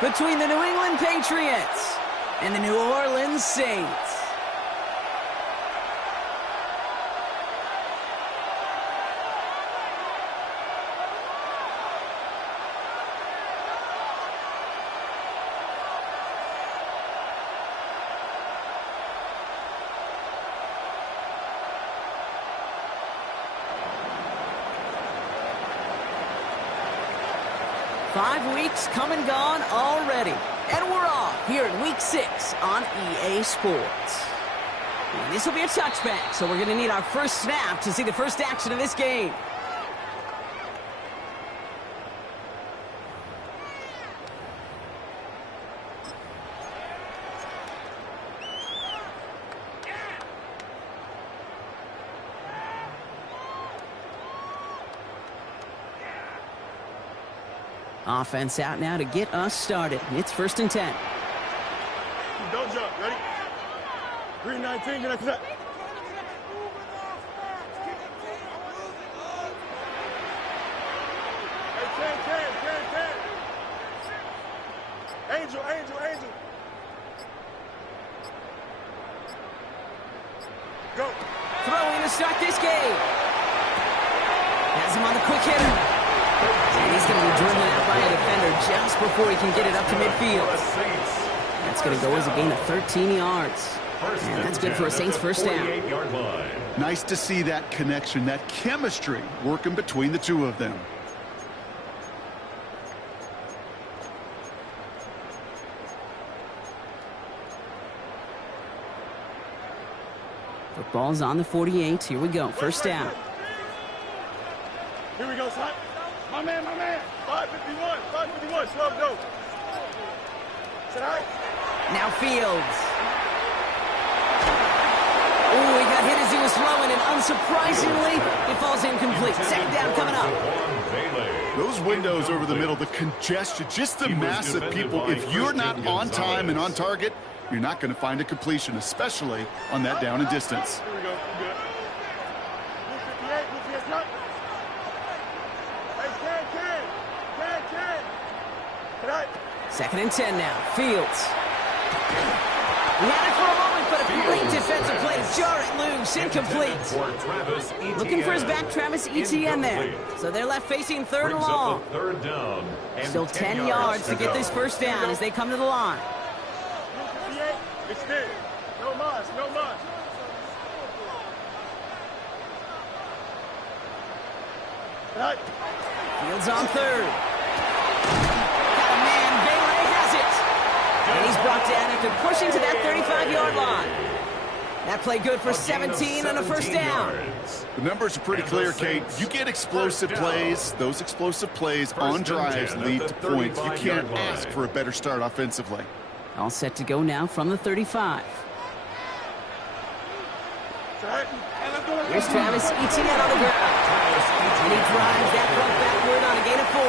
between the New England Patriots and the New Orleans Saints. Five weeks come and gone already, and we're off here in Week 6 on EA Sports. And this will be a touchback, so we're going to need our first snap to see the first action of this game. Offense out now to get us started. It's 1st and 10. Don't jump. Ready? 319. Get that. Hey, 10. Angel. Go. Throwing to start this game. Has him on the quick hitter. And he's going to be driven out by a defender just before he can get it up to midfield. That's going to go as a gain of 13 yards. And that's good for a Saints first down. Nice to see that connection, that chemistry working between the two of them. Football's on the 48. Here we go. First down. Here we go, son. My man. 551. Slow go. Sit out. Now Fields. Oh, he got hit as he was throwing, and unsurprisingly, it falls incomplete. Second down coming up. Those windows over the middle, the congestion, just the mass of people. If you're not on time and on target, you're not going to find a completion, especially on that down and distance. Here we go. Good. 58. Hey, 10. 2nd and 10 now. Fields. He had it for a moment, but a great defensive play to jar it loose. Incomplete. Looking for his back, Travis Etienne there. So they're left facing 3rd and long. Still 10 yards to get this first down as they come to the line. 58. Extend. No mas. Right. Fields on 3rd. And he's brought down after pushing to that 35-yard line. That play good for 17 and a first down. The numbers are pretty clear, Kate. You get explosive plays. Those explosive plays on drives lead to points. You can't ask for a better start offensively. All set to go now from the 35. Here's Travis Etienne on the ground. And he drives that front backward on a gain of 4.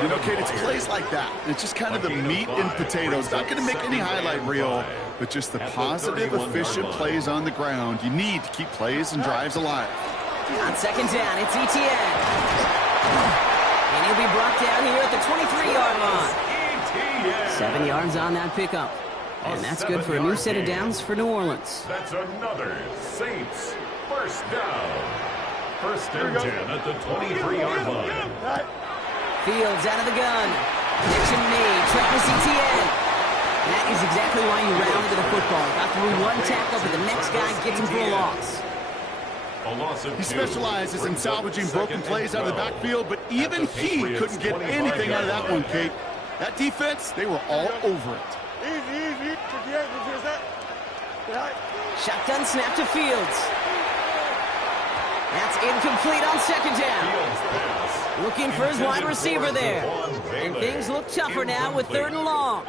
You know, Kate, it's plays like that. It's just kind of the meat and potatoes. Not going to make any highlight reel, but just the positive, efficient plays on the ground. You need to keep plays and drives alive. On 2nd down, it's Etienne. And he'll be brought down here at the 23-yard line. 7 yards on that pickup. And that's good for a new set of downs for New Orleans. That's another Saints first down. 1st and 10 at the 23-yard line. Fields out of the gun. Connection made. Travis Etienne. That is exactly why you round to the football. Got through one tackle, but the next guy gets him for a loss. He specializes in salvaging broken plays out of the backfield, but even he couldn't get anything out of that one, Kate. That defense, they were all over it. Easy. 58. Shotgun snap to Fields. That's incomplete on 2nd down. Looking for his wide receiver there. And things look tougher now with 3rd and long.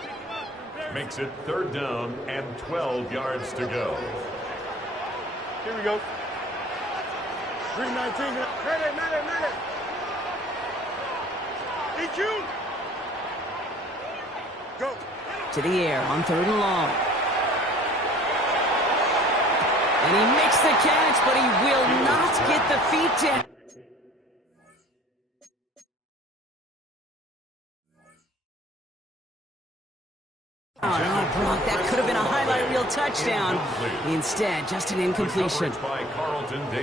Makes it 3rd down and 12 yards to go. Here we go. 319. Medic. EQ. Go. To the air on 3rd and long. And he makes the catch, but he will not get the feet down. Oh, Brock, that could have been a highlight reel touchdown. Instead, just an incompletion.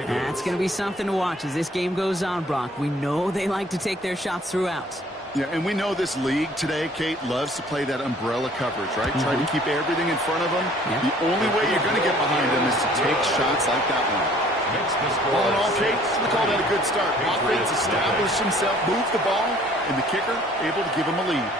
That's going to be something to watch as this game goes on, Brock. We know they like to take their shots throughout. Yeah, and we know this league today, Kate, loves to play that umbrella coverage, right? Try to keep everything in front of them. Yep. The only way you're going to get behind them is to take shots like that one. All in all, Kate, we call that a good start. Offense established himself, moved the ball, and the kicker able to give him a lead.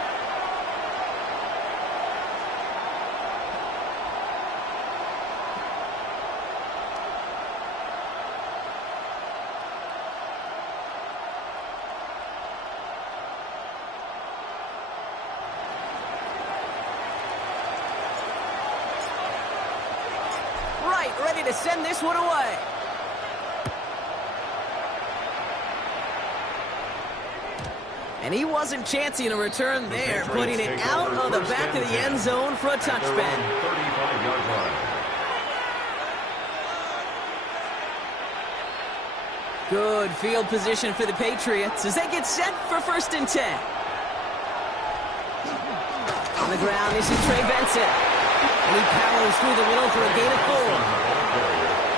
Ready to send this one away. And he wasn't chancing a return there, putting it out on the back of the end zone for a touchback. 35-yard line. Good field position for the Patriots as they get set for 1st and 10. On the ground, this is Trey Benson. And he powers through the middle for a gain of 4.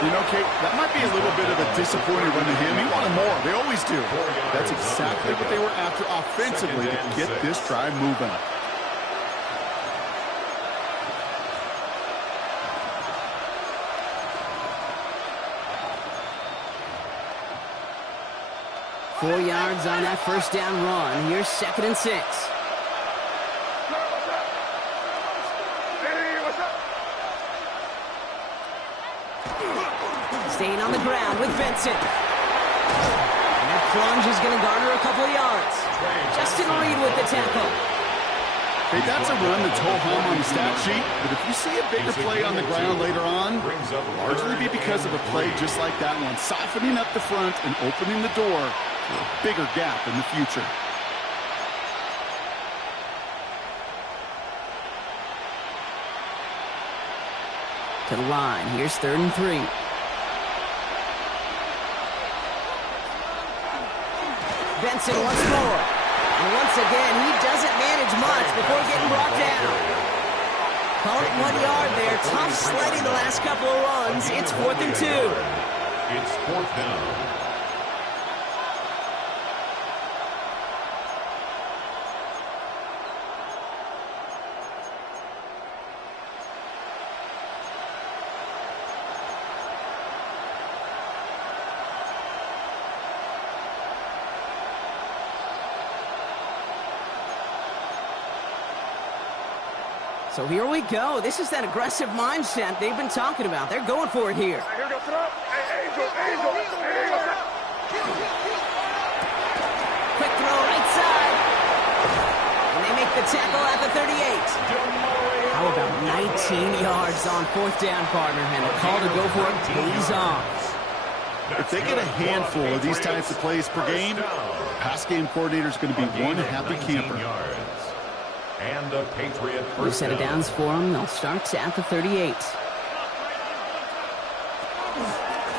You know, Kate, that might be a little bit of a disappointing run to him. He wanted more. They always do. That's exactly what they were after offensively to get this drive moving. Four yards on that first down run. Here's 2nd and 6. Staying on the ground with Benson. And that plunge is going to garner a couple of yards. Justin Reed with the tackle. Hey, that's a run that's ho-hum on the stat sheet, but if you see a bigger play on the ground later on, it'll largely be because of a play just like that one, softening up the front and opening the door for a bigger gap in the future. To the line. Here's 3rd and 3. Benson once more. And once again, he doesn't manage much before getting brought down. Call it 1 yard there. Tough sledding the last couple of runs. It's 4th and 2. It's 4th down. So here we go. This is that aggressive mindset they've been talking about. They're going for it here. Here we go, throw. Hey, Angel. Quick throw right side. And they make the tackle at the 38. How about 19 yards on 4th down, partner? And the call to go for it pays off. If they get a handful of these types of plays per game, pass game coordinator is going to be one happy camper. And a Patriot New first set of down. downs for them. They'll start at the 38.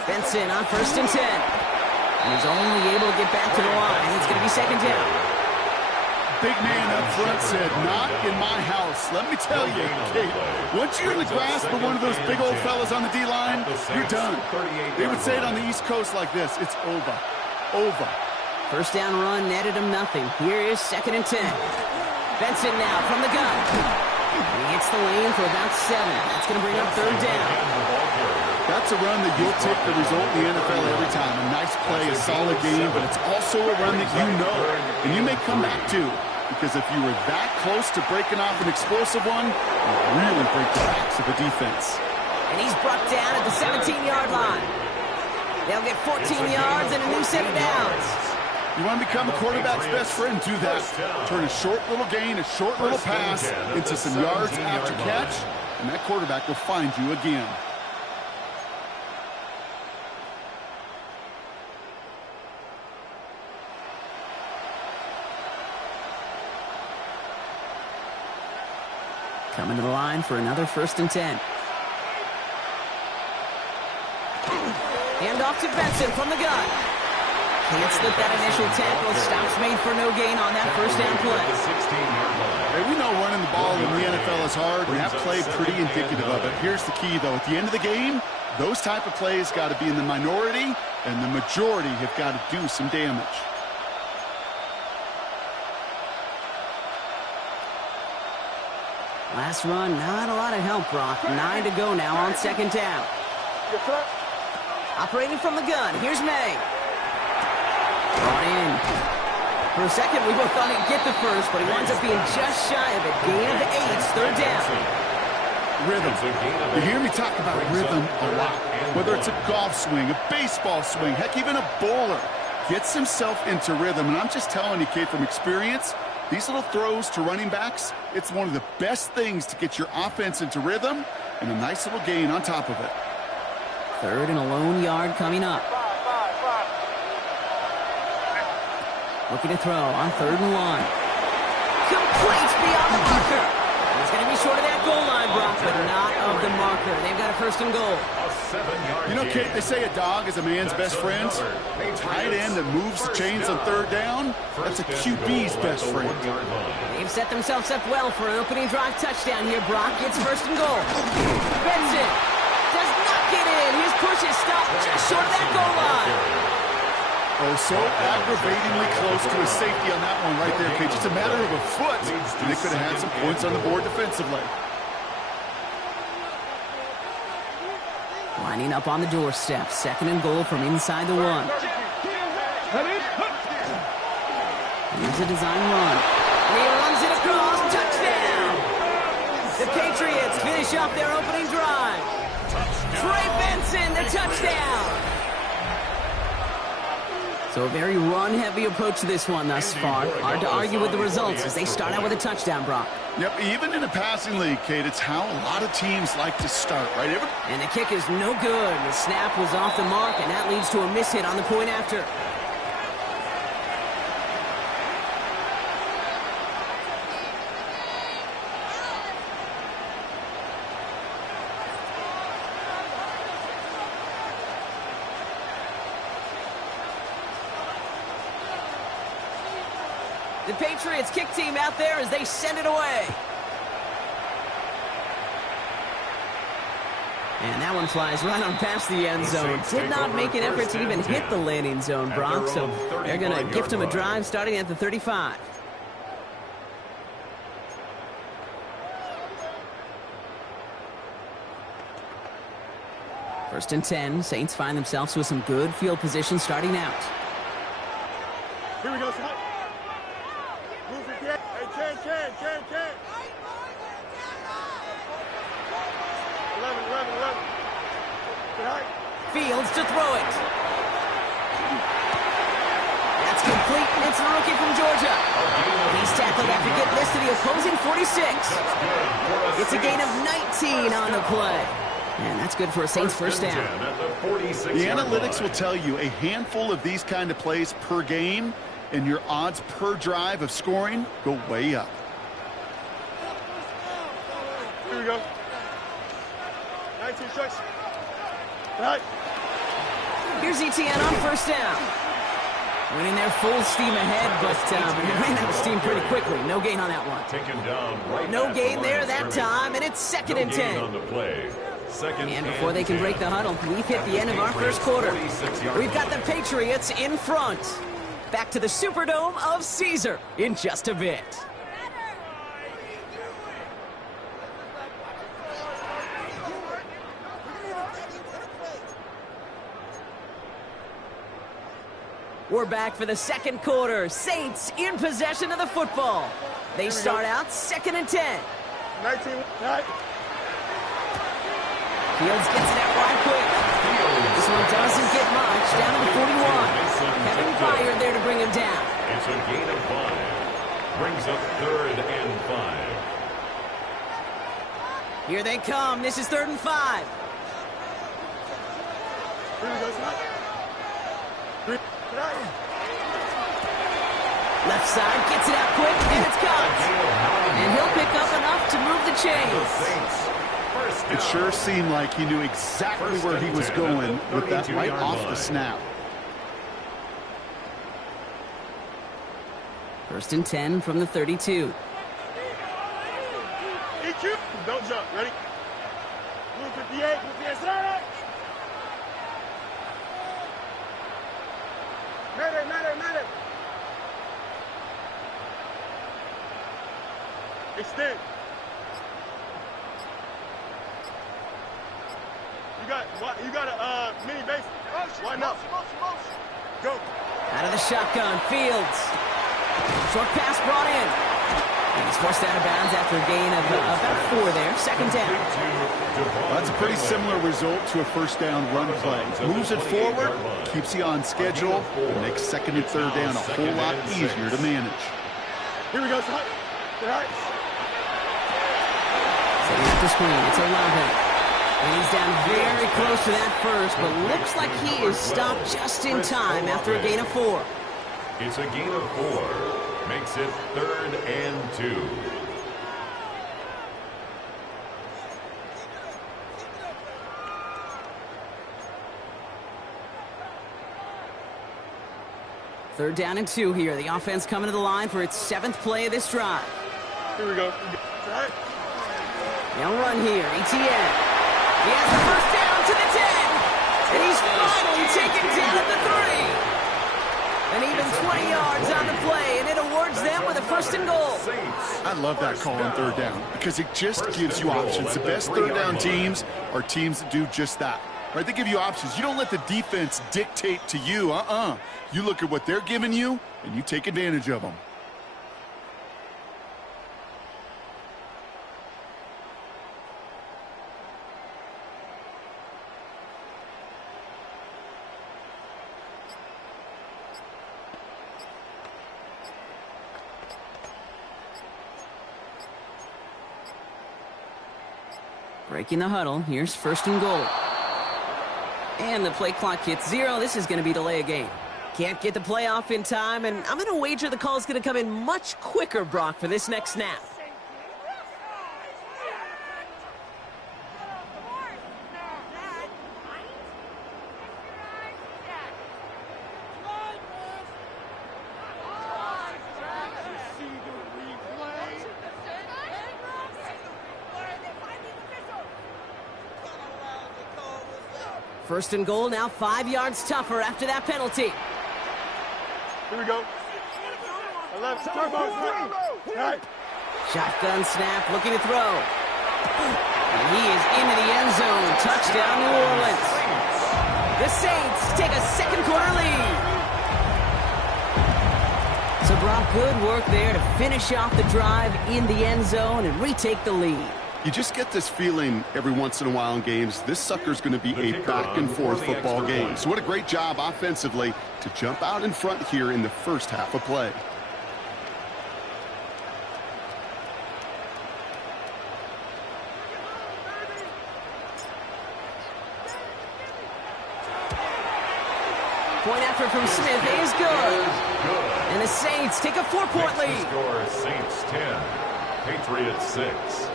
Benson on 1st and 10. And he's only able to get back to the line. It's going to be 2nd down. Big man up front said, not in my house. Let me tell you, Kate, once you're in the grasp of one of those big old fellas on the D-line, you're done. They would say it on the East Coast like this, it's over. Over. First down run netted him nothing. Here is 2nd and 10. Benson now from the gun. He hits the lane for about 7. That's going to bring up 3rd down. That's a run that you'll take the result in the NFL every time. A nice play, a solid game, but it's also a run that you know, and you may come back to. Because if you were that close to breaking off an explosive one, you really break the backs of the defense. And he's brought down at the 17-yard line. They'll get 14 yards and a new set of downs. You want to become a quarterback's best friend, do that. Turn a short little gain, a short little pass into some yards after catch, and that quarterback will find you again. Coming to the line for another 1st and 10. Hand off to Benson from the gun. Can't slip that initial tackle. Stops made for no gain on that first down play. Hey, we know running the ball a in the NFL is hard, and that play pretty indicative of it. Here's the key, though. At the end of the game, those type of plays got to be in the minority, and the majority have got to do some damage. Last run, not a lot of help, Brock. 9 to go now on second down. Operating from the gun, here's May. Brought in. For a second, we both thought he'd get the first, but he winds up being just shy of it. Gain of 8, third down. Rhythm. You hear me talk about rhythm a lot. Whether it's a golf swing, a baseball swing, heck, even a bowler gets himself into rhythm. And I'm just telling you, kid, from experience, these little throws to running backs, it's one of the best things to get your offense into rhythm, and a nice little gain on top of it. Third and a lone yard coming up. Looking to throw on 3rd and 1. Complete beyond the marker. He's going to be short of that goal line, Brock, but not of the marker. They've got a 1st and goal. You know, Kate, they say a dog is a man's best friend. A tight end that moves the chains on 3rd down, that's a QB's best friend. They've set themselves up well for an opening drive touchdown here, Brock. It's 1st and goal. Benson does not get in. His push is stopped just short of that goal line. Oh, so aggravatingly close to a safety on that one right there, Kate. Just a matter of a foot, and they could have had some points on the board defensively. Lining up on the doorstep. 2nd and goal from inside the 1. Here's a design run. And he runs it across. Touchdown! The Patriots finish off their opening drive. Trey Benson, the touchdown! So a very run-heavy approach to this one thus far. Hard to argue with the results as they start out with a touchdown, Brock. Yep, even in a passing league, Kate, it's how a lot of teams like to start, right? And the kick is no good. The snap was off the mark, and that leads to a mishit on the point after. The Patriots kick team out there as they send it away. And that one flies right on past the end zone. Did not make an effort to even hit the landing zone, Brock, so they're going to gift him a drive starting at the 35. First and 10. Saints find themselves with some good field position starting out. Here we go, son. Move it, Ken. Hey, Ken. 11. Fields to throw it. That's complete. It's a rookie from Georgia. He's tackled after getting this to the opposing 46. It's a gain of 19 on the play. And that's good for a Saints first down. The analytics will tell you a handful of these kind of plays per game, and your odds per drive of scoring go way up. Here we go. 19 strikes. Right. Here's ETN on first down. Winning their full steam ahead, but ran out of steam pretty quickly. No gain on that one. No gain there that time, and it's 2nd and 10. And before they can break the huddle, we've hit the end of our first quarter. We've got the Patriots in front. Back to the Superdome of Caesar in just a bit. We're back for the second quarter. Saints in possession of the football. They start out 2nd and 10. 19. Right. Fields gets it out right quick. This one doesn't get much. Down to the 41. Kevin Byard there to bring him down. It's a gain of 5. Brings up 3rd and 5. Here they come. This is 3rd and 5. Left side gets it out quick, and it's caught. And he'll pick up enough to move the chains. It sure seemed like he knew exactly where he was going with that right off the snap. 1st and 10 from the 32. EQ. Don't jump. Ready? Move 58. Move 58. Slide. Mayday. Extend. You got a mini base. Line up. Go. Out of the shotgun, Fields. Short pass brought in. And he's forced out of bounds after a gain of about 4 there. Second down. Well, that's a pretty similar result to a first down run play. Moves it forward, keeps you on schedule, and makes second and third down a whole lot easier to manage. Here we go, son. Setting up the screen. It's 11. And he's down very close to that first, but looks like he is stopped just in time after a gain of 4. It's a gain of 4. Makes it 3rd and 2. Third down and 2 here. The offense coming to the line for its 7th play of this drive. Here we go. Now run here. ETN. He has the first down to the 10. And he's finally taken down at the 3. And even 20 yards on the play, and it awards them with a 1st and goal. I love that call on third down because it just gives you options. The best third down teams are teams that do just that. Right? They give you options. You don't let the defense dictate to you. You look at what they're giving you, and you take advantage of them. Breaking the huddle. Here's 1st and goal. And the play clock hits 0. This is going to be delay a game. Can't get the play off in time, and I'm going to wager the call is going to come in much quicker, Brock, for this next snap. First and goal, now 5 yards tougher after that penalty. Here we go. 11. Turbo. Shotgun snap, looking to throw. And he is into the end zone. Touchdown, New Orleans. The Saints take a second quarter lead. So, Brock, good work there to finish off the drive in the end zone and retake the lead. You just get this feeling every once in a while in games, this sucker's going to be a back-and-forth football game. So what a great job offensively to jump out in front here in the first half of play. Point effort from Smith is good. And the Saints take a 4-point lead. Score Saints 10, Patriots 6.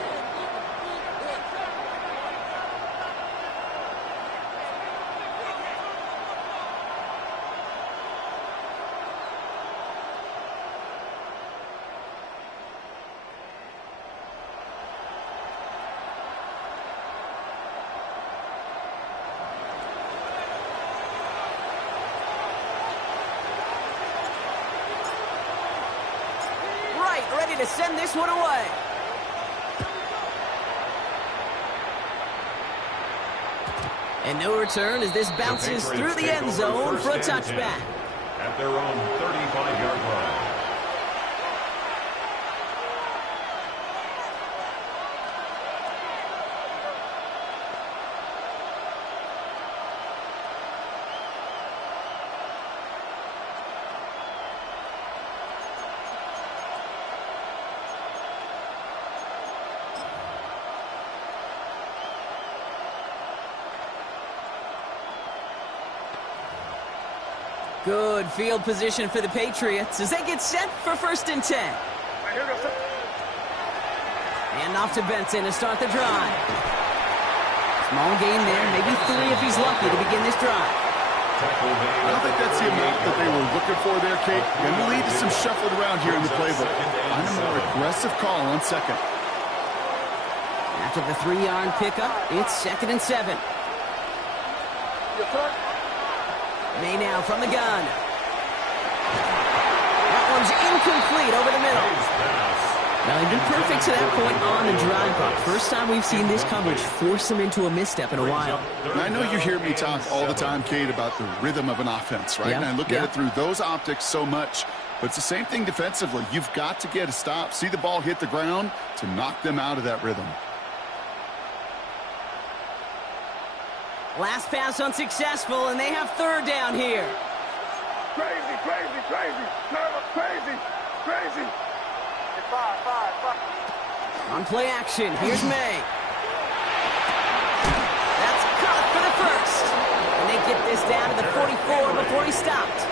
Ready to send this one away. And no return as this bounces through the end zone for a touchback. At their own 35-yard line. Good field position for the Patriots as they get set for 1st and 10. And off to Benson to start the drive. Small gain there, maybe 3 if he's lucky to begin this drive. I don't think that's the amount that they were looking for there, Kate. Going to lead to some shuffling around here in the playbook. On a more aggressive call on second. After the 3-yard pickup, it's 2nd and 7. May now from the gun. That one's incomplete over the middle. Now, they've been perfect to that point on the drive, Buck. First time we've seen this coverage force them into a misstep in a while. And I know you hear me talk all the time, Kate, about the rhythm of an offense, right? Yeah. And I look at it through those optics so much. But it's the same thing defensively. You've got to get a stop, see the ball hit the ground to knock them out of that rhythm. Last pass unsuccessful, and they have 3rd down here. Crazy, crazy, crazy. Crazy, crazy. On play action, here's May. That's caught for the first. And they get this down to the 44 before he stopped.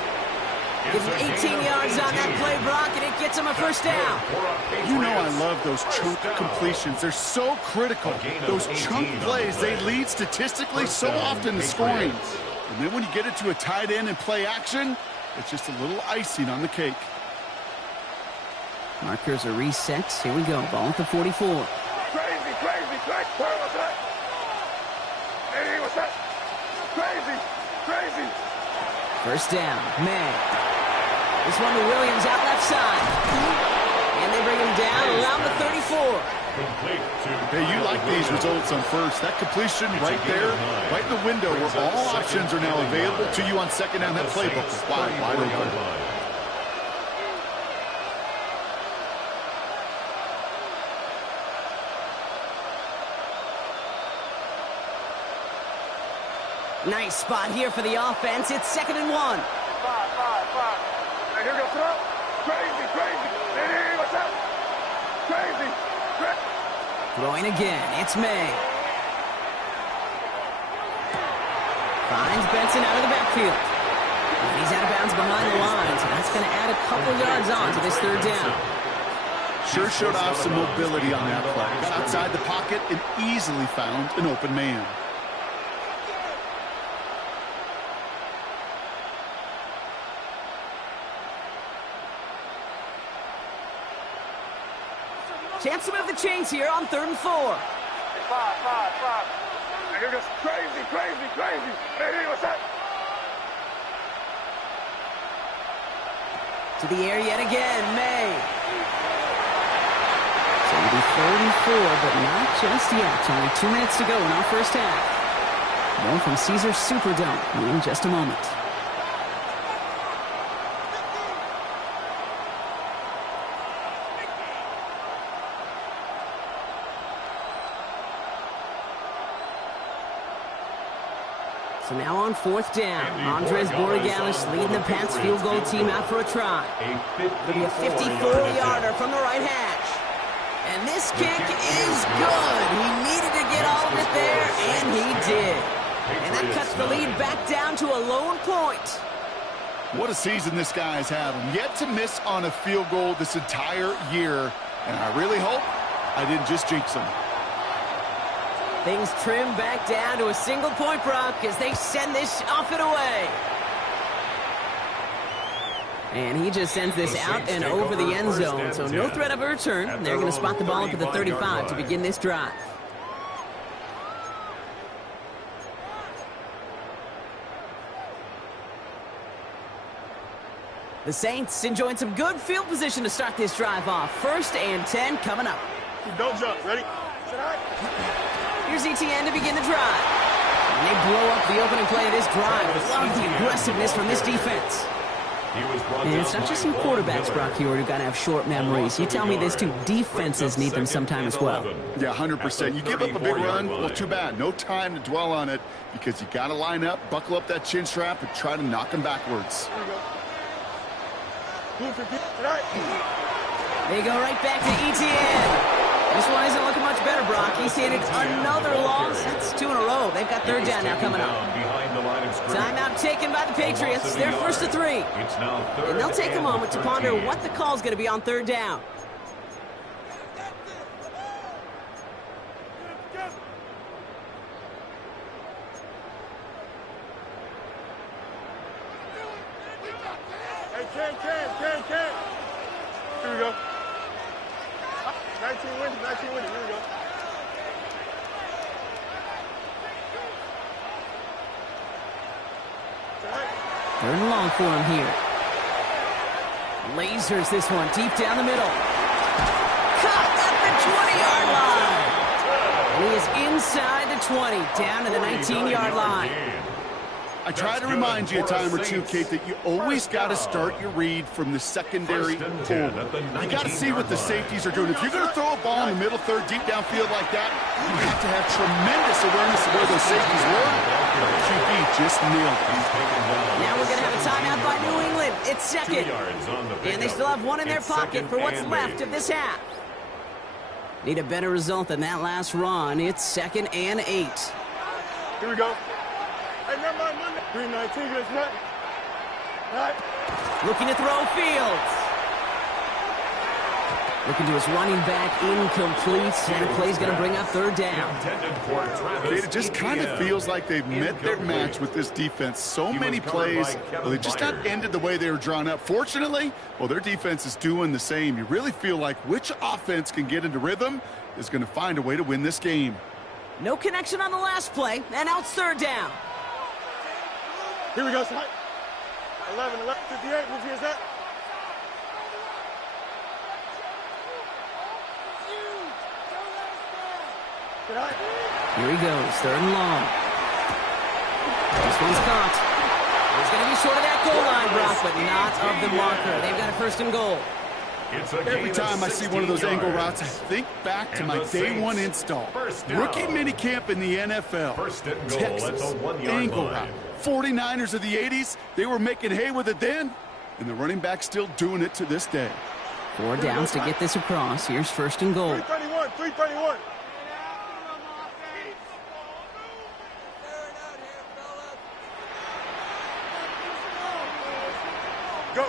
Gives him 18 yards on that play, Brock, and it gets him a 1st down. You know I love those chunk completions. They're so critical. Those chunk plays, they lead statistically so often to scoring. And then when you get it to a tight end and play action, it's just a little icing on the cake. Markers are reset. Here we go. Ball at the 44. Crazy, crazy, crazy. What's that? Hey, what's that? Crazy, crazy. 1st down, May. This one to Williams out left side. And they bring him down around the 34. Hey, you like these results on first. That completion right there, right in the window where all options are now available to you on 2nd down. That playbook is wide open. Nice spot here for the offense. It's 2nd and 1. Five. Hey, here we go. Throw. Crazy, crazy. Hey, what's that? Crazy, crazy. Throwing again. It's May. Finds Benson out of the backfield. And he's out of bounds behind the lines. And that's going to add a couple yards on to this 3rd down. Sure showed off some mobility on that play. Got outside the pocket and easily found an open man. Chance to move the chains here on 3rd and 4. Five. Hey, here goes. Crazy, crazy, crazy. Hey, what's that? To the air yet again, May. So it'll be 3rd and 4, but not just yet. Only 2 minutes to go in our 1st half. More from Caesars Superdome in just a moment. So now on 4th down, Andres Borregalis leading the Pats field goal team out for a try. It'll be a 54-yarder from the right hash. And this kick is good. He needed to get all of it there, and he did. And that cuts the lead back down to a lone point. What a season this guy has had. Yet to miss on a field goal this entire year. And I really hope I didn't just jinx him. Things trim back down to a single point, Brock, as they send this off and away. And he just sends this out and over the end zone, so no threat of a return. They're going to spot the ball up at the 35 to begin this drive. The Saints enjoying some good field position to start this drive off. 1st and 10 coming up. Don't jump. Ready? Here's ETN to begin the drive. And they blow up the opening play of this drive. Love the aggressiveness from this defense. And it's not just some quarterbacks, Brock, here who got to have short memories. You tell me this too. Defenses need them sometime as well. Yeah, 100%. You give up a big run, well, too bad. No time to dwell on it because you got to line up, buckle up that chin strap, and try to knock them backwards. They go right back to ETN. This one isn't looking much better, Brock. He's hit another loss. That's 2 in a row. They've got 3rd down now coming up. Timeout taken by the Patriots. They're 1st to 3. And they'll take a moment to ponder what the call's going to be on 3rd down. Hey, Ken. Here we go. 19 winning. Here we go. Third and long for him here. Lasers this one deep down the middle. Caught at the 20-yard line. And he is inside the 20, down to the 19-yard line. I try to remind you a time or two, Kate, that you always got to start your read from the secondary forward. You got to see what the safeties are doing. If you're going to throw a ball in the middle third, deep downfield like that, you have to have tremendous awareness of where those safeties were. The QB just nailed it. Now we're going to have a timeout by New England. It's second. And they still have one in their pocket for what's left of this half. Need a better result than that last run. It's 2nd and 8. Here we go. Hey, never mind, Monday. 319, good snap. All right. Looking to throw Fields. Looking to his running back, incomplete. And the play's going to bring up third down. It just kind of feels like they've met their match with this defense. So many plays, well, they just not ended the way they were drawn up. Fortunately, well, their defense is doing the same. You really feel like which offense can get into rhythm is going to find a way to win this game. No connection on the last play, and now it's third down. Here we go, son. 11, 58, which is that? Here he goes, third and long. This one's caught. It's going to be short of that goal line, Brock, but not of the marker. They've got a first and goal. Every time I see one of those angle routes, I think back to my day one install. Rookie minicamp in the NFL. Texas, angle route. 49ers of the 80s, they were making hay with it then, and the running back's still doing it to this day. 4 downs to get this across. Here's first and goal. 331, 331. Go.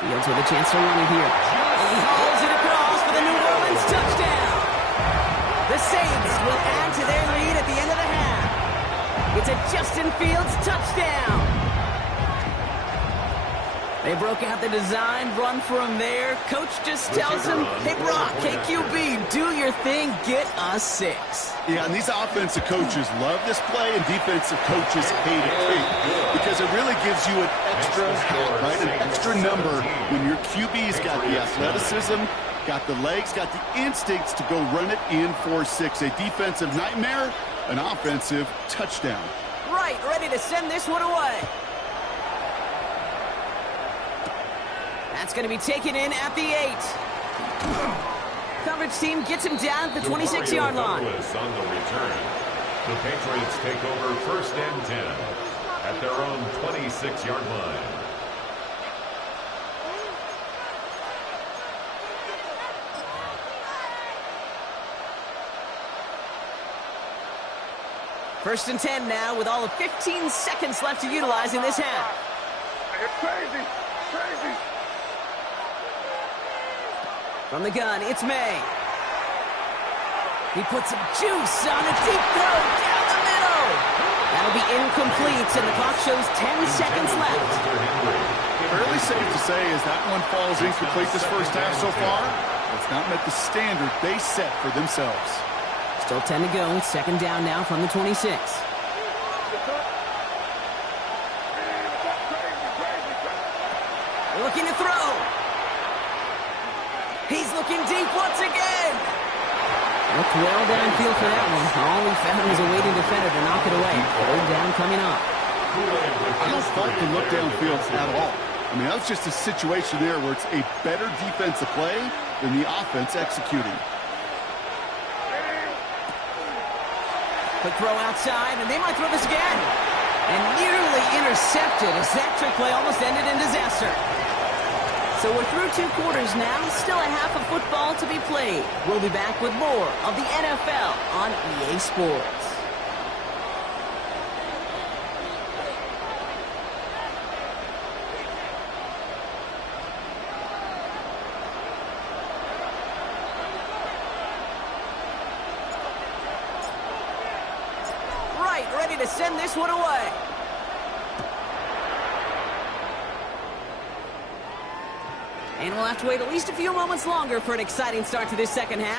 Fields with a chance to run it here. And he hauls it across for the New Orleans touchdown. The Saints will add to their lead at the end of the half. It's a Justin Fields touchdown. They broke out the design, run for him there. Coach just tells him, hey, Brock, KQB, do your thing, get us 6. Yeah, and these offensive coaches love this play, and defensive coaches hate it too, because it really gives you an extra, right, an extra number when your QB's got the athleticism, got the legs, got the instincts to go run it in for 6. A defensive nightmare, an offensive touchdown. Right, ready to send this one away. That's going to be taken in at the 8. Coverage team gets him down at the 26-yard line. On the return. The Patriots take over 1st and 10 at their own 26-yard line. First and 10 now with all of 15 seconds left to utilize in this half. It's crazy, crazy. From the gun, it's May. He puts some juice on a deep throw down the middle. That'll be incomplete, and the clock shows 10 seconds left. Fairly safe to say as that one falls incomplete this first half so far, it's not met the standard they set for themselves. Still 10 to go. Second down now from the 26. Looking to throw. He's looking deep once again. Looked well downfield for that one. All he found was a waiting defender to knock it away. Third down coming up. I don't fault the look downfield at all. I mean, that was just a situation there where it's a better defensive play than the offense executing. Quick throw outside, and they might throw this again. And nearly intercepted as that trick play almost ended in disaster. So we're through 2 quarters now. Still a half of football to be played. We'll be back with more of the NFL on EA Sports. Right, ready to send this one away. And we'll have to wait at least a few moments longer for an exciting start to this second half.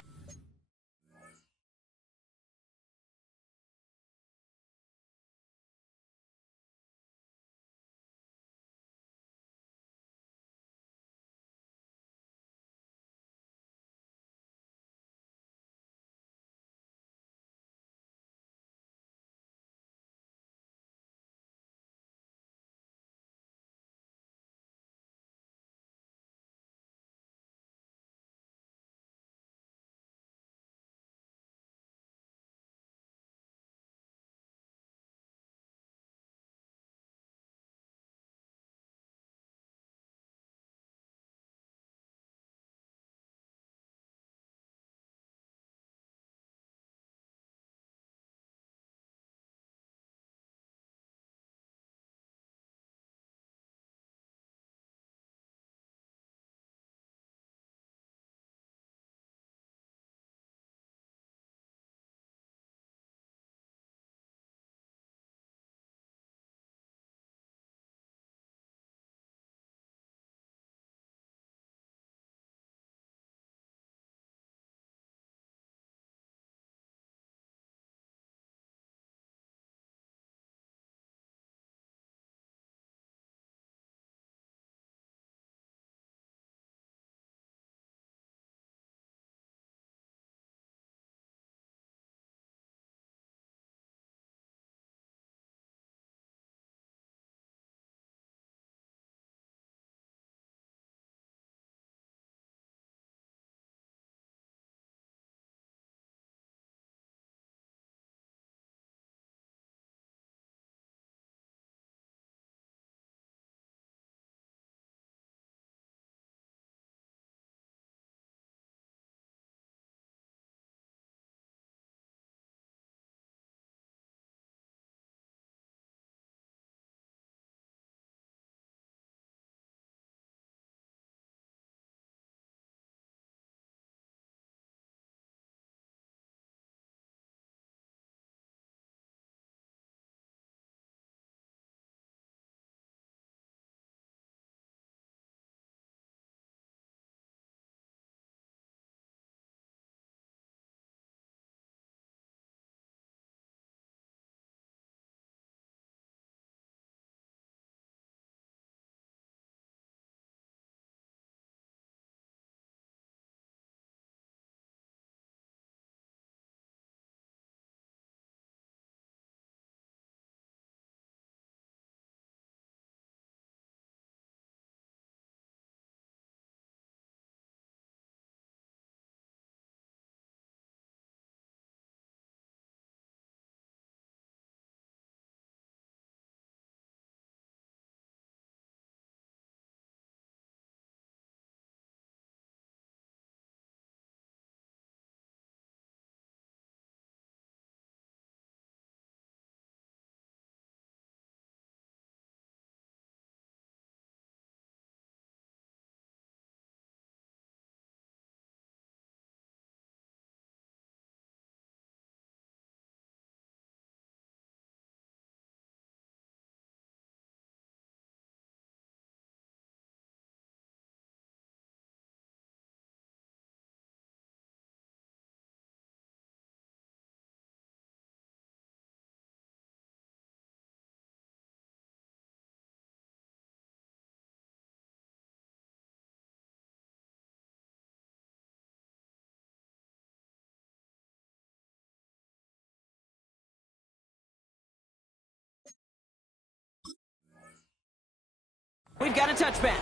We've got a touchback.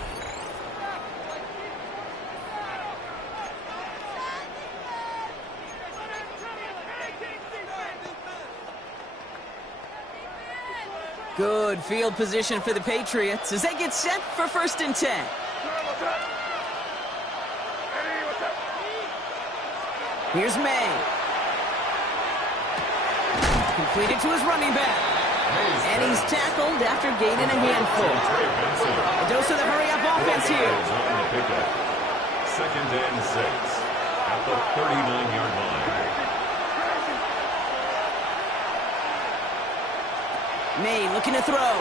Good field position for the Patriots as they get set for 1st and 10. Here's May. Completed to his running back. And he's tackled after gaining a handful. A dose of the hurry-up offense here. 2nd and 6 at the 39-yard line. May looking to throw.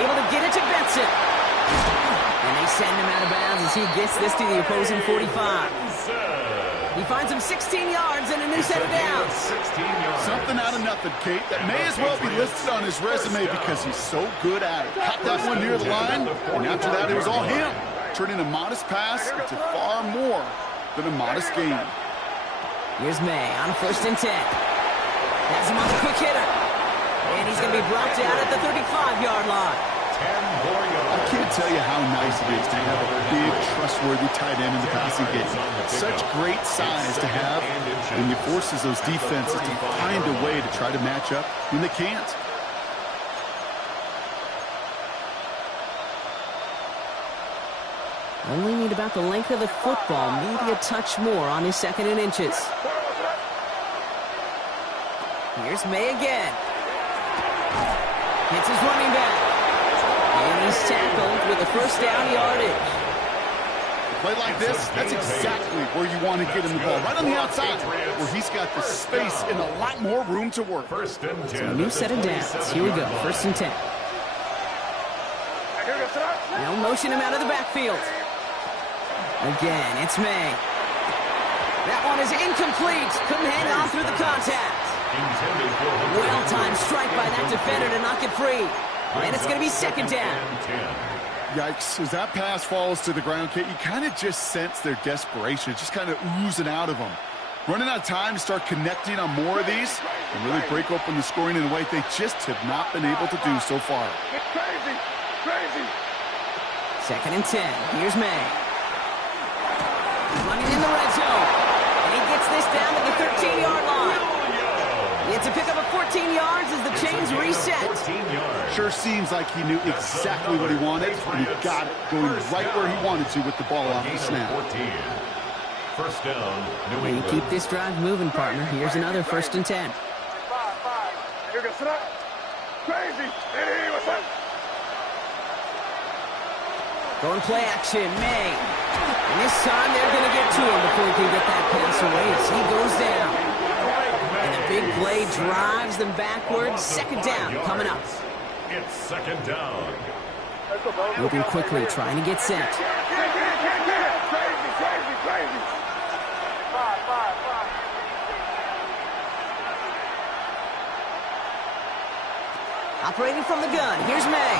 Able to get it to Benson. And they send him out of bounds as he gets this to the opposing 45. He finds him 16 yards and a new set of downs. Something out of nothing, Kate. That may as well be listed on his resume because he's so good at it. Caught that one near the line, and after that it was all him. Turning a modest pass into far more than a modest gain. Here's May on 1st and 10. Has him on the quick hitter. And he's going to be brought down at the 35-yard line. I can't tell you how nice it is to have a big, trustworthy tight end in the passing game. Such great size to have, and it forces those defenses to find a way to try to match up when they can't. Only need about the length of the football, maybe a touch more on his 2nd and inches. Here's May again. Hits his running back. And he's tackled with a 1st down yardage. A play like this, that's exactly where you want to get him the ball. Right on the outside, where he's got the space and a lot more room to work. 1st and 10. So a new set of downs. Here we go, 1st and 10. Now motion him out of the backfield. Again, it's May. That one is incomplete. Couldn't hang on through the contact. Well-timed strike by that defender to knock it free. And it's going to be 2nd down. Yikes. As that pass falls to the ground, Kate, you kind of just sense their desperation, just kind of oozing out of them. Running out of time to start connecting on more of these and really break open the scoring in a way they just have not been able to do so far. Crazy, crazy. 2nd and 10. Here's May. Running in the red zone. And he gets this down to the 13-yard line. It's a pickup of 14 yards as the chains reset. Sure seems like he knew exactly what he wanted, and he got it going right where he wanted to with the ball off the snap. 1st down, New When you England. keep this drive moving, partner, here's another 1st and 10. Crazy. Hey, what's up? Going play action, May. And this time they're going to get to him before he can get that pass away as he goes down. And the big play drives them backwards. 2nd down coming up. It's 2nd down. Moving quickly, trying to get set. Crazy, crazy, crazy. Operating from the gun, here's May.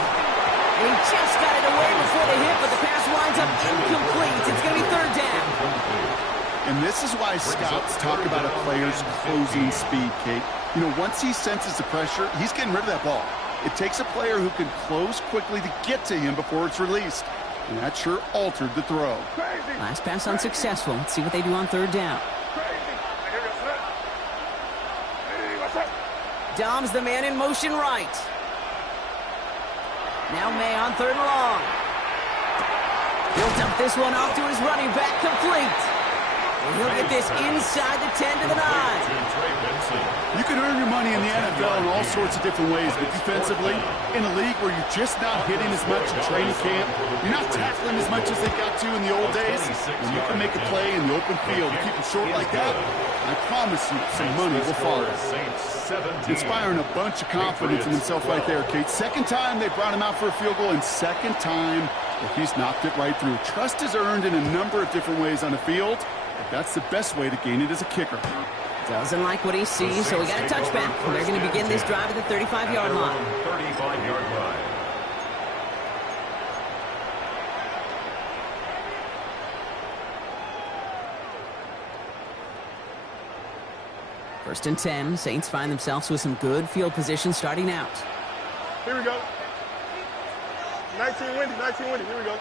And he just got it away before the hit, but the pass winds up incomplete. It's going to be 3rd down. And this is why scouts talk about a player's closing speed, Kate. You know, once he senses the pressure, he's getting rid of that ball. It takes a player who can close quickly to get to him before it's released. And that sure altered the throw. Last pass unsuccessful. Let's see what they do on 3rd down. Dom's the man in motion right. Now May on 3rd and long. He'll dump this one off to his running back, complete. And he'll get this inside the 10 to the 9. You can earn your money in the NFL in all sorts of different ways, but defensively, in a league where you're just not hitting as much in training camp, you're not tackling as much as they got to in the old days, and you can make a play in the open field and keep it short like that, I promise you some money will follow. Inspiring a bunch of confidence in himself right there, Kate. 2nd time they brought him out for a field goal, and 2nd time he's knocked it right through. Trust is earned in a number of different ways on the field. That's the best way to gain it as a kicker. Doesn't like what he sees, so we got a touchback. They're going to begin this drive at the 35-yard line. 35-yard line. First and 10. Saints find themselves with some good field position starting out. Here we go. 19 windy, 19 windy. Here we go.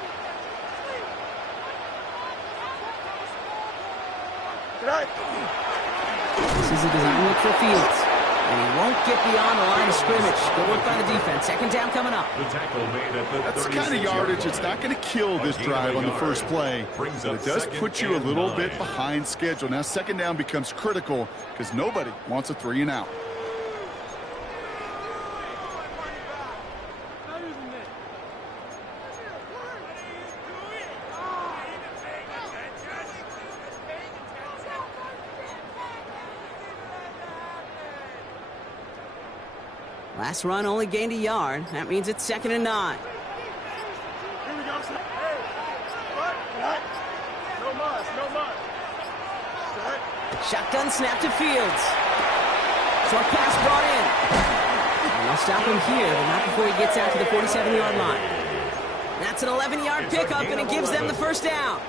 Tonight. This is a design look for Fields. And he won't get beyond the line of scrimmage. Good work by the defense. Second down coming up. The tackle made at the That's the kind of yardage it's not going to kill this drive on the first play. But it does put you a little bit behind schedule. Now second down becomes critical because nobody wants a 3 and out. Last run only gained a yard. That means it's 2nd and 9. Here we go. Hey. What? Tonight. No mas, no mas. Tonight. Shotgun snap to Fields. Short pass brought in. And they'll stop him here, but not before he gets out to the 47-yard line. That's an 11-yard pickup, and it gives them the first down.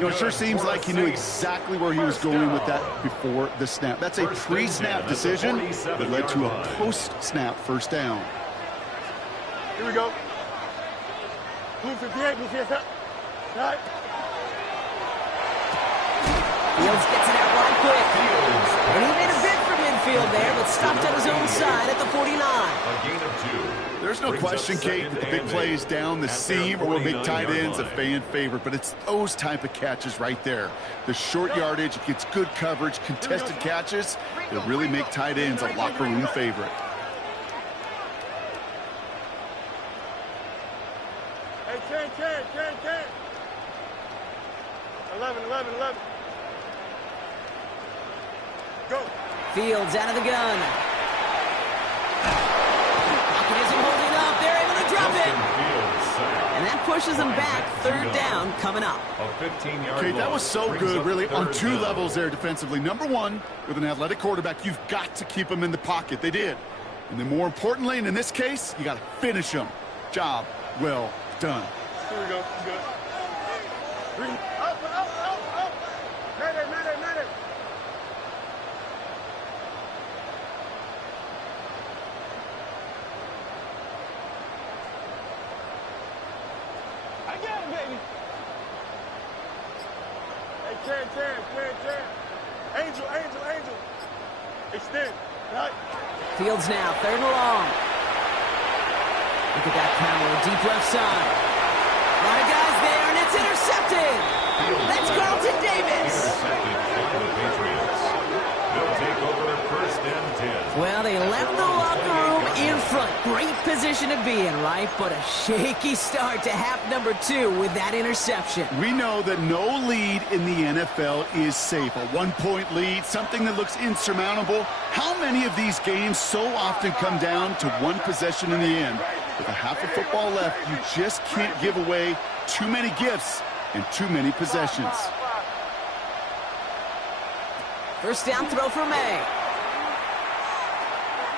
You know, it sure seems like he knew exactly where he was going with that before the snap. That's a pre-snap decision that led to a post-snap first down. Here we go. Blue 58, blue 58. Right. Fields gets it out wide quick. And he made a bid for midfield there, but stopped on his own side at the 49. A gain of 2. There's no question, Kate, that the big plays down the seam will make tight ends a fan favorite, but it's those type of catches right there. The short yardage, it gets good coverage, contested catches that really make tight ends a locker room favorite. Hey, 10. 11. Go. Fields out of the gun. Pocket isn't holding up. They're able to drop it. And that pushes them back. 3rd down coming up. A 15-yard Okay, that was so good, really, on 2 down. levels there defensively. Number one, with an athletic quarterback, you've got to keep him in the pocket. They did. And then more importantly, and in this case, you got to finish him. Job well done. Here we go. Good. 3. Up. Medic. I got him, baby. Hey, 10. Angel. Extend. Right. Fields now, 3rd and long. Look at that power, deep left side. A lot of guys there, and it's intercepted. That's Carlton Davis. Intercepted by the Patriots. They'll take over 1st and 10. Well, they left the locker room in front. Great position to be in, right? But a shaky start to half number 2 with that interception. We know that no lead in the NFL is safe. A 1-point lead, something that looks insurmountable. How many of these games so often come down to one possession in the end? With a half of football left, you just can't give away too many gifts and too many possessions. First down throw for May.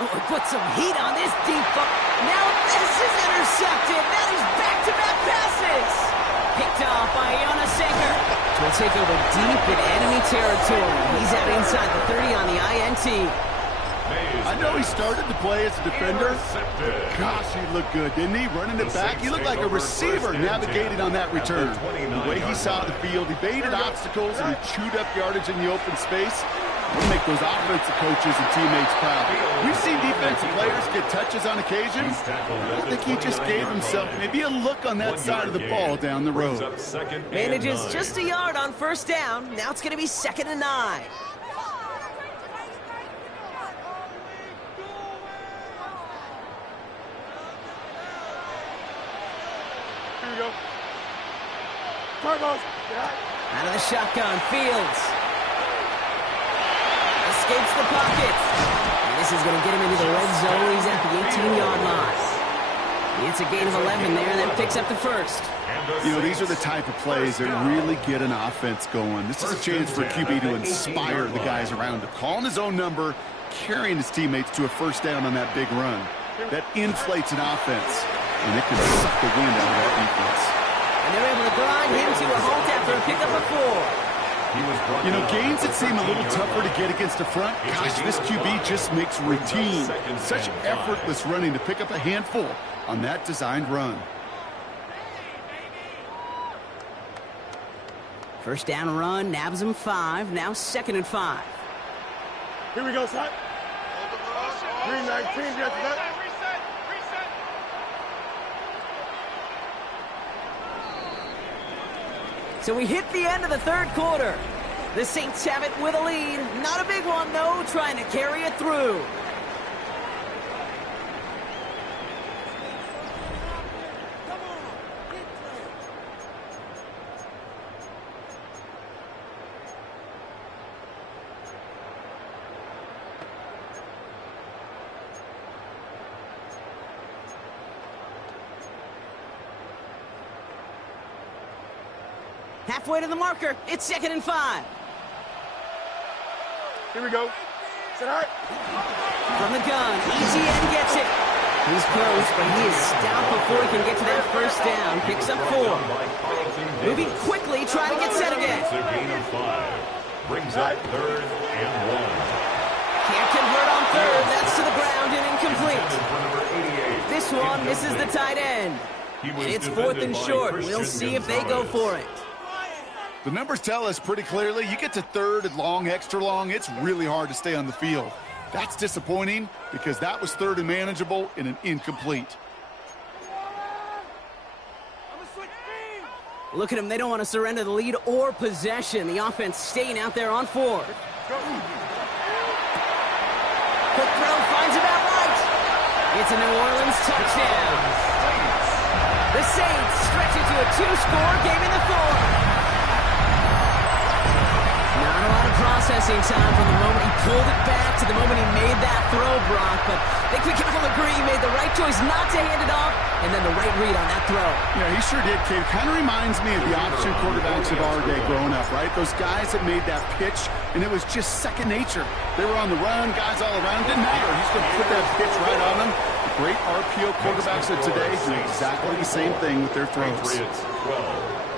Oh, put some heat on this deep ball. Now this is intercepted. Now there's back-to-back passes. Picked off by Iona Saker. Will take over deep in enemy territory. He's out inside the 30 on the INT. I know he started to play as a defender. Gosh, he looked good, didn't he? Running it back. He looked like a receiver navigating on that return. The way he saw the field, he evaded obstacles and he chewed up yardage in the open space. We'll make those offensive coaches and teammates proud. We've seen defensive players get touches on occasion. I think he just gave himself maybe a look on that side of the ball down the road. Manages just a yard on first down. Now it's going to be 2nd and 9. Here we go. Turbos. Out of the shotgun, Fields. Escapes the pocket. And this is going to get him into the red zone. He's at the 18-yard line. It's a gain of 11 there, and then picks up the first. You know, these are the type of plays that really get an offense going. This is a chance for QB to inspire the guys around him. Calling his own number, carrying his teammates to a first down on that big run. That inflates an offense, and it can suck the wind out of that defense. And they're able to grind him to a halt after a pickup of 4. You know, games that seem a little tougher to get against the front, gosh, this QB just makes routine. Such effortless running to pick up a handful on that designed run. First down run, nabs him 5. Now 2nd and 5. Here we go, son. 319, get that. So we hit the end of the 3rd quarter. The Saints have it with a lead. Not a big one, though, trying to carry it through. Halfway to the marker. It's 2nd and 5. Here we go. Sit high. From the gun, ETN gets it. He's close, but he is stopped before he can get to that first down. Picks up 4. Moving quickly, trying to get set again. It's a gain of 5. Brings up 3rd and 1. Can't convert on 3rd. That's to the ground and incomplete. This one misses the tight end. And it's 4th and short. We'll see if they go for it. The numbers tell us pretty clearly, you get to 3rd and long, extra long, it's really hard to stay on the field. That's disappointing because that was 3rd and manageable and an incomplete. Look at them. They don't want to surrender the lead or possession. The offense staying out there on 4. Quick throw finds about right. It's a New Orleans touchdown. The Saints stretch it to a 2-score game in the 4th. Not a lot of processing time from the moment he pulled it back to the moment he made that throw, Brock. But I think we can all agree he made the right choice not to hand it off, and then the right read on that throw. Yeah, he sure did, Kate. Kind of reminds me of the option quarterbacks of our day growing up, right? Those guys that made that pitch, and it was just second nature. They were on the run, guys all around. Didn't matter. He's going to put that pitch right on them. The great RPO quarterbacks of today do exactly the same thing with their throws. Patriots 12.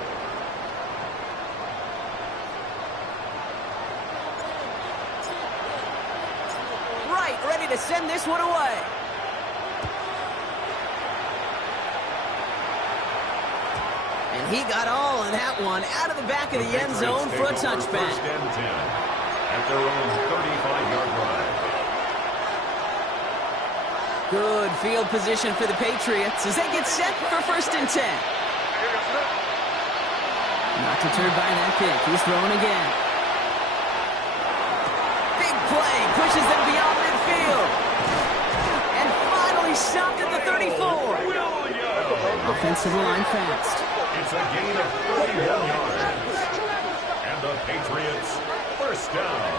Ready to send this one away. And he got all of that one out of the back of the end zone for a touchback. First and 10 at their own 35-yard line. Good field position for the Patriots as they get set for 1st and 10. Not deterred by that pick. He's throwing again. Big play. Pushes them beyond midfield. And finally stopped at the 34. Offensive line fast. It's a gain of 41 yards. And the Patriots, first down.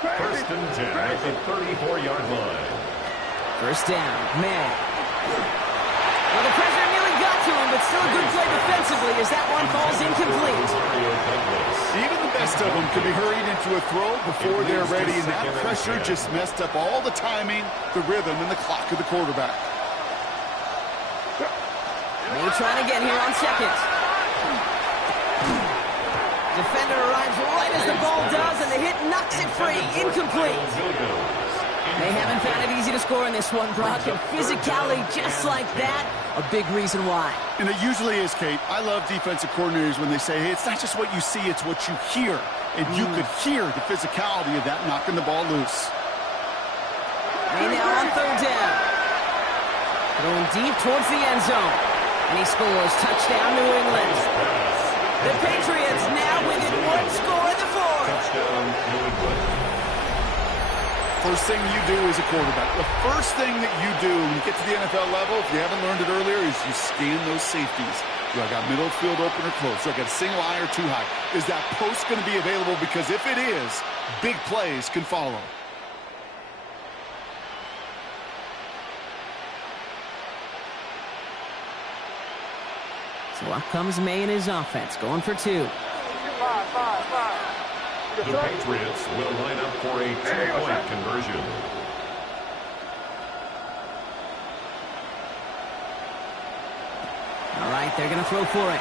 1st and 10 at the 34-yard line. First down, man. Well, the pressure nearly got to him, but still a good play defensively as that one falls incomplete. Even the best of them can be hurried into a throw before they're ready, and that pressure just messed up all the timing, the rhythm, and the clock of the quarterback. May trying again here on 2nd. Defender arrives right as the ball does, and the hit knocks it free. Incomplete. They haven't found it easy to score in this one, Brock, and physicality just like that, a big reason why. And it usually is, Kate. I love defensive coordinators when they say, hey, it's not just what you see, it's what you hear. And you could hear the physicality of that knocking the ball loose. They now on 3rd down. Going deep towards the end zone. And he scores. Touchdown, New England. The Patriots now within 1 score in the 4th. Touchdown, New England. First thing you do as a quarterback, the first thing that you do when you get to the NFL level, if you haven't learned it earlier, is you scan those safeties. Do I got middle field open or close? Do I got a single eye or too high? Is that post going to be available? Because if it is, big plays can follow. So up comes May and his offense, going for 2. The Patriots will line up for a 2-point conversion. All right, they're going to throw for it.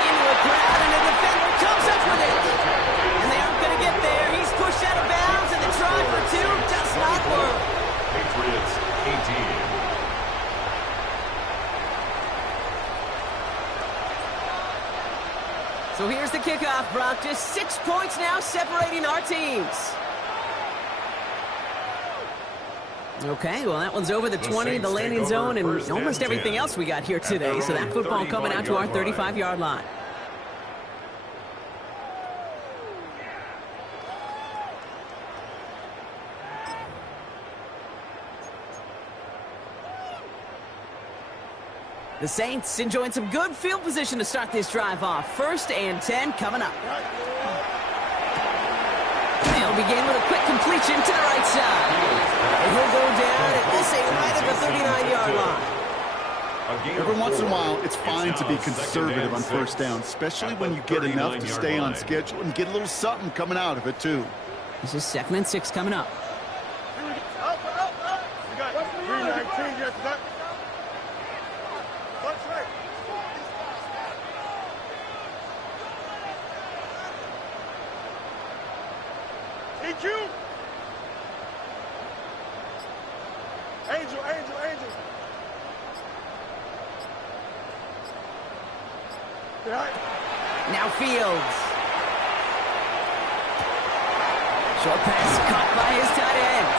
Into a crowd, and a defender comes up with it. And they aren't going to get there. He's pushed out of bounds, and the try for 2 does not work. Patriots 18. So here's the kickoff, Brock. Just 6 points now separating our teams. Okay, well, that one's over the 20, the landing zone, and almost everything else we got here today. So that football coming out to our 35-yard line. The Saints enjoying some good field position to start this drive off. 1st and 10 coming up. They'll begin with a quick completion to the right side. And he'll go down and we'll say right at the 39-yard line. Every once in a while, it's fine to be conservative on 1st down, especially when you get enough to stay on schedule and get a little something coming out of it, too. This is 2nd and 6 coming up. You got 319 years back. What's right? EQ. Angel. Now Fields. Short pass caught by his tight end.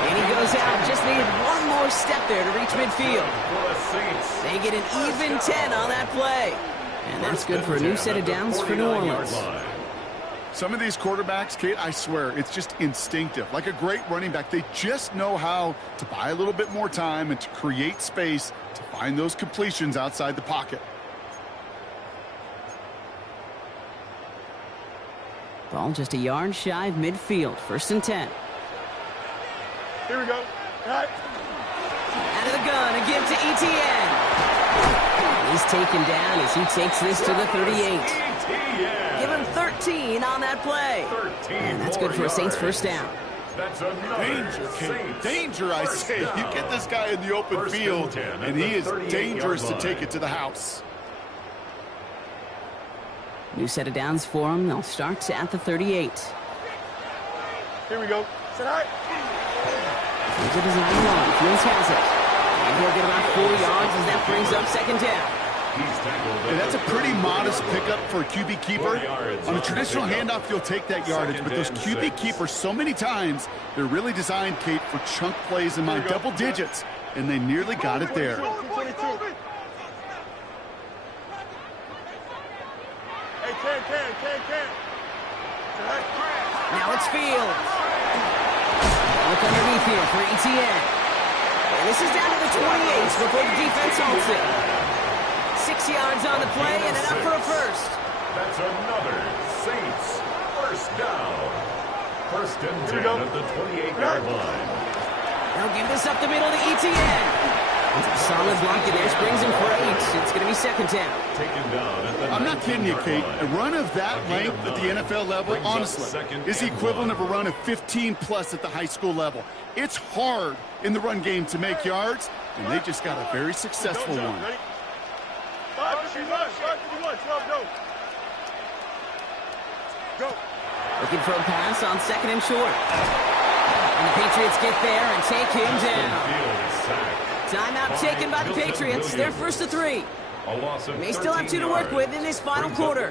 And he goes out. Just needed one more step there to reach midfield. They get an even 10 on that play. And that's good for a new set of downs for New Orleans. Some of these quarterbacks, Kate, I swear, it's just instinctive. Like a great running back, they just know how to buy a little bit more time and to create space to find those completions outside the pocket. Ball just a yard shy of midfield. 1st and 10. Here we go. Right. Out of the gun, a give to ETN. He's taken down as he takes this to the 38. Give him 13 on that play. And that's good for a Saints 1st down. That's Danger, Kate. Danger, I say. You get this guy in the open field, and he is dangerous to take it to the house. New set of downs for him. They'll start at the 38. Here we go. Sit high. Here's a design run. Fields has it. And he'll get about 4 yards as that brings up 2nd down. And that's a pretty modest pickup for a QB keeper. On a traditional handoff, you'll take that yardage. But those QB keepers, so many times, they're really designed, Kate, for chunk plays in my double digits. And they nearly got it there. Now it's Fields. Look underneath here for ETN. And this is down to the 28 before the defense holds it. 6 yards on the play and enough for a 1st. That's another Saints 1st down. 1st and 10 at the 28-yard line. They'll give this up the middle to ETN. Solid block and there brings him for 8. It's going to be 2nd down. Taken down at the I'm not kidding you, Kate. A run of that length at the NFL level, honestly, is the equivalent of a run of 15-plus at the high school level. It's hard in the run game to make yards, and they just got a very successful one. 5-51, 12, go. Looking for a pass on 2nd and short. And the Patriots get there and take him down. Timeout taken by the Patriots. They're 1st to 3. They still have 2 to work with in this final quarter.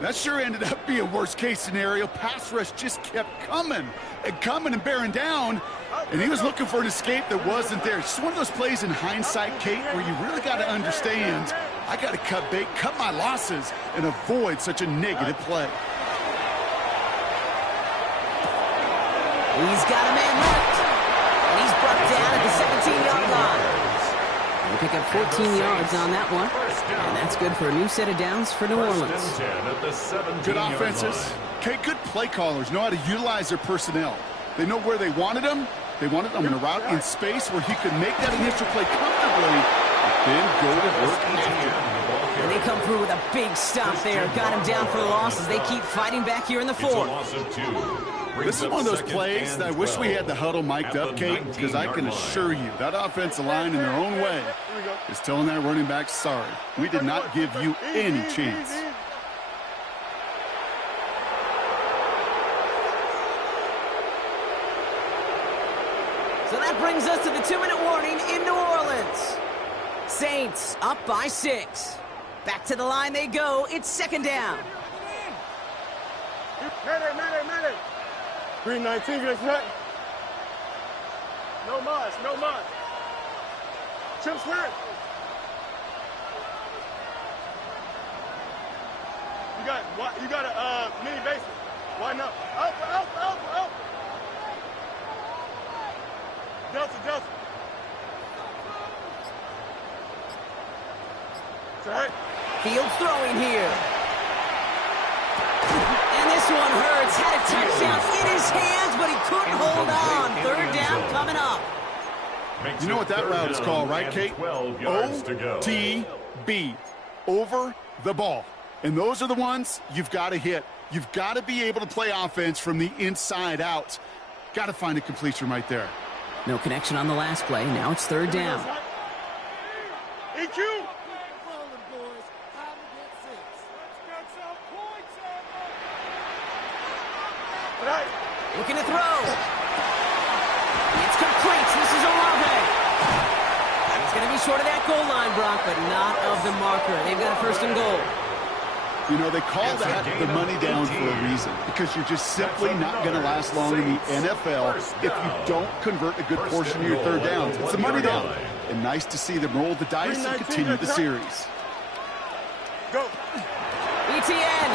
That sure ended up being worst-case scenario. Pass rush just kept coming and bearing down, and he was looking for an escape that wasn't there. It's just one of those plays in hindsight, Kate, where you really got to understand, I got to cut bait, cut my losses, and avoid such a negative play. He's got a man marked, and he's brought down at the 17-yard line. They pick up 14 yards on that one, and that's good for a new set of downs for New Orleans. Good offenses. Okay, good play callers know how to utilize their personnel. They know where they wanted them. They wanted them in a route in space where he could make that initial play comfortably, then go to work after. And they come through with a big stop there. Got him down for the loss as they keep fighting back here in the 4th. This is one of those plays that I wish we had the huddle mic'd up, Kate, because I can assure you that offensive line in their own way is telling that running back, sorry, we did not give you any chance. So that brings us to the 2-minute warning in New Orleans. Saints up by 6. Back to the line they go. It's second down. Mayday. Green 19, get that. No mas. Chip Swear. You got a mini bases. Why not? Alpha. Delta. Right. Fields throwing here. And this one hurts. Had a touchdown in his hands, but he couldn't hold on. Third down coming up. You know what that route is called, right, Kate? OTB. Over the ball. And those are the ones you've got to hit. You've got to be able to play offense from the inside out. Got to find a completion right there. No connection on the last play. Now it's third down. EQ. Looking to throw. It's complete. This is Olave. He's going to be short of that goal line, Brock, but not of the marker. They've got a first and goal. You know, they call that the money down for a reason, because you're just simply not going to last long in the NFL if you don't convert a good portion of your third downs. It's the money down. And nice to see them roll the dice and continue the series. Go. ETN.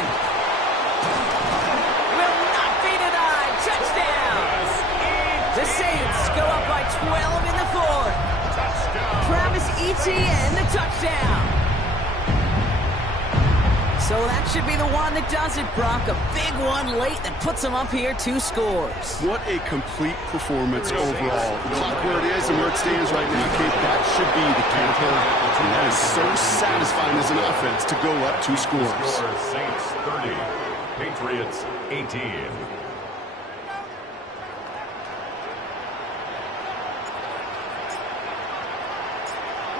Will not be denied. Touchdown. The Saints go up by 12 in the fourth. Travis Etienne, the touchdown. So that should be the one that does it, Brock. A big one late that puts them up here, 2 scores. What a complete performance overall. The clock where it is and where it stands right now, Kate, that should be the counter. And that is so satisfying as an offense to go up 2 scores. Saints 30, Patriots 18.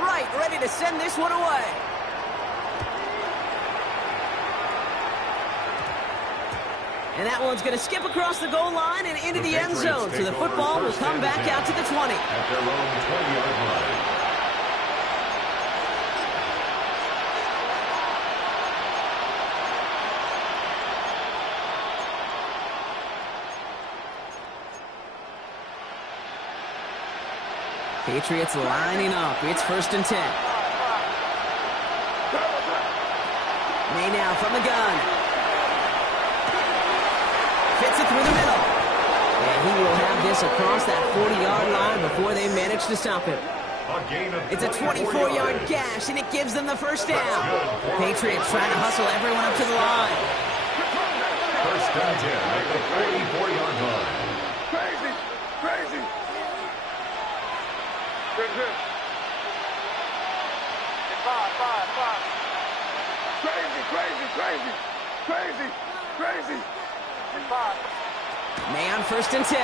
Right, ready to send this one away. And that one's going to skip across the goal line and into the end zone. So the football will come back out to the 20. At their own 20-yard line. Patriots lining up. It's first and 10. May now from the gun. Fits it through the middle. And he will have this across that 40-yard line before they manage to stop him. It's a 24-yard gash, and it gives them the first down. Patriots trying to hustle everyone up to the line. First and 10 at the 44-yard line. Crazy. Good. 5. Crazy. May on first and 10.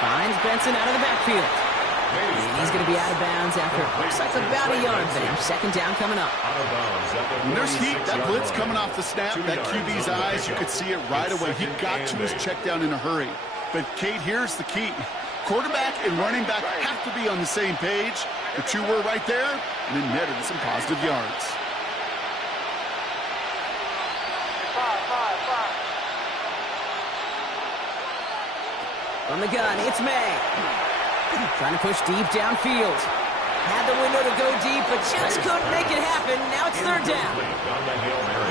Finds Benson out of the backfield. And he's going to be out of bounds after it looks like about a yard there. Second down coming up. When there's heat, that blitz coming off the snap, that QB's eyes, you could see it right away. He got to his check down in a hurry. But, Kate, here's the key. Quarterback and running back have to be on the same page. The 2 were right there, and it netted some positive yards. 5. From the gun, it's May. Trying to push deep downfield. Had the window to go deep, but just couldn't make it happen. Now it's third down.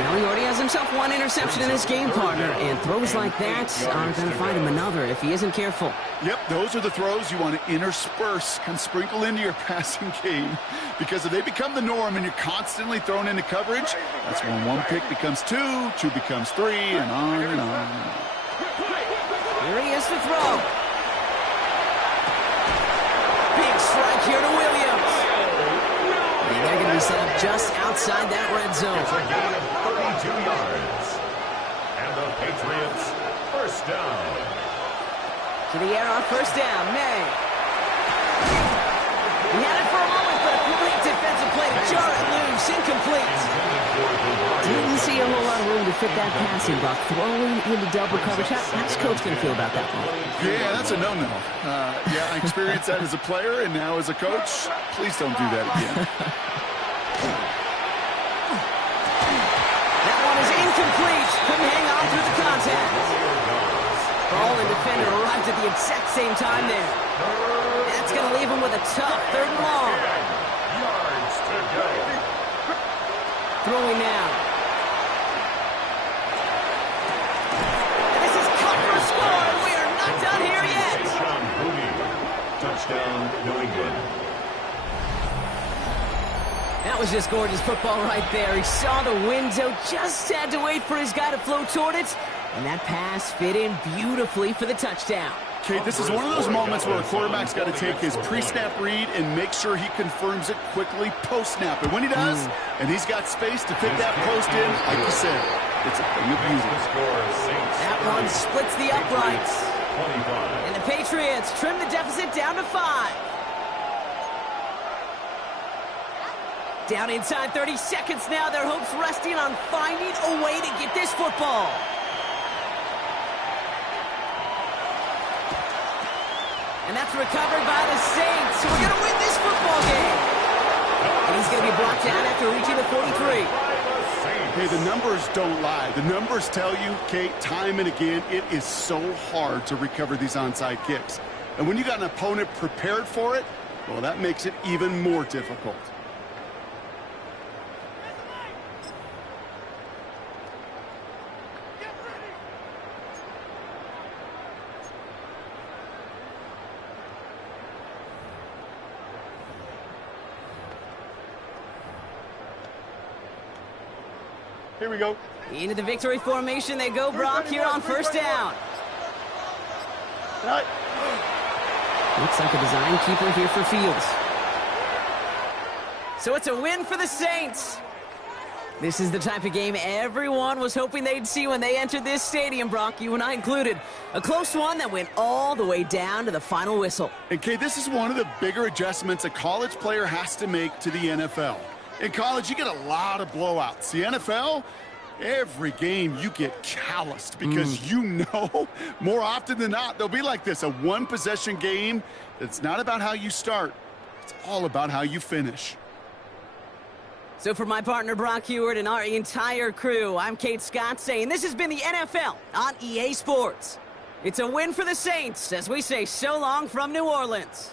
Now he already has himself 1 interception in this game, partner, and throws like that are going to find him another if he isn't careful. Yep, those are the throws you want to intersperse, kind of sprinkle into your passing game, because if they become the norm and you're constantly thrown into coverage, that's when 1 pick becomes 2, 2 becomes 3, and on and on. Here he is to throw. Big strike here to Williams. And they're going to be set up just outside that red zone. It's a gain of 32 yards. And the Patriots first down. To the air on first down, May. He had it for a moment, but a complete defensive play to jar it loose, incomplete. Didn't see a whole lot of room to fit that passing, Buck. Throwing into double coverage. How's Coach going to feel about that one? Yeah, that's a no-no. Yeah, I experienced that as a player and now as a coach. Please don't do that again. defender arrived at the exact same time there. That's going to leave him with a tough 3rd and long. Yards to go. Throwing now. And this is cut for a score, and we are not done here yet. Touchdown, New England. That was just gorgeous football right there. He saw the window, just had to wait for his guy to float toward it, and that pass fit in beautifully for the touchdown. Okay, this is one of those moments where a quarterback's got to take his pre-snap read and make sure he confirms it quickly post-snap. And when he does, and he's got space to fit that post in, like you said, it's a thing of beauty. That one splits the uprights. And the Patriots trim the deficit down to 5. Down inside 30 seconds now. Their hopes resting on finding a way to get this football. And that's recovered by the Saints. So we're going to win this football game. And he's going to be brought down after reaching the 43. Hey, the numbers don't lie. The numbers tell you, Kate, time and again, it is so hard to recover these onside kicks. And when you got an opponent prepared for it, well, that makes it even more difficult. Here we go. Into the victory formation they go, Brock, here on 1st down. Right. Looks like a design keeper here for Fields. So it's a win for the Saints. This is the type of game everyone was hoping they'd see when they entered this stadium, Brock, you and I included. A close one that went all the way down to the final whistle. And, Kate, this is one of the bigger adjustments a college player has to make to the NFL. In college, you get a lot of blowouts. The NFL, every game you get calloused because you know more often than not they'll be like this, a one-possession game. It's not about how you start. It's all about how you finish. So for my partner Brock Heward and our entire crew, I'm Kate Scott saying this has been the NFL on EA Sports. It's a win for the Saints as we say so long from New Orleans.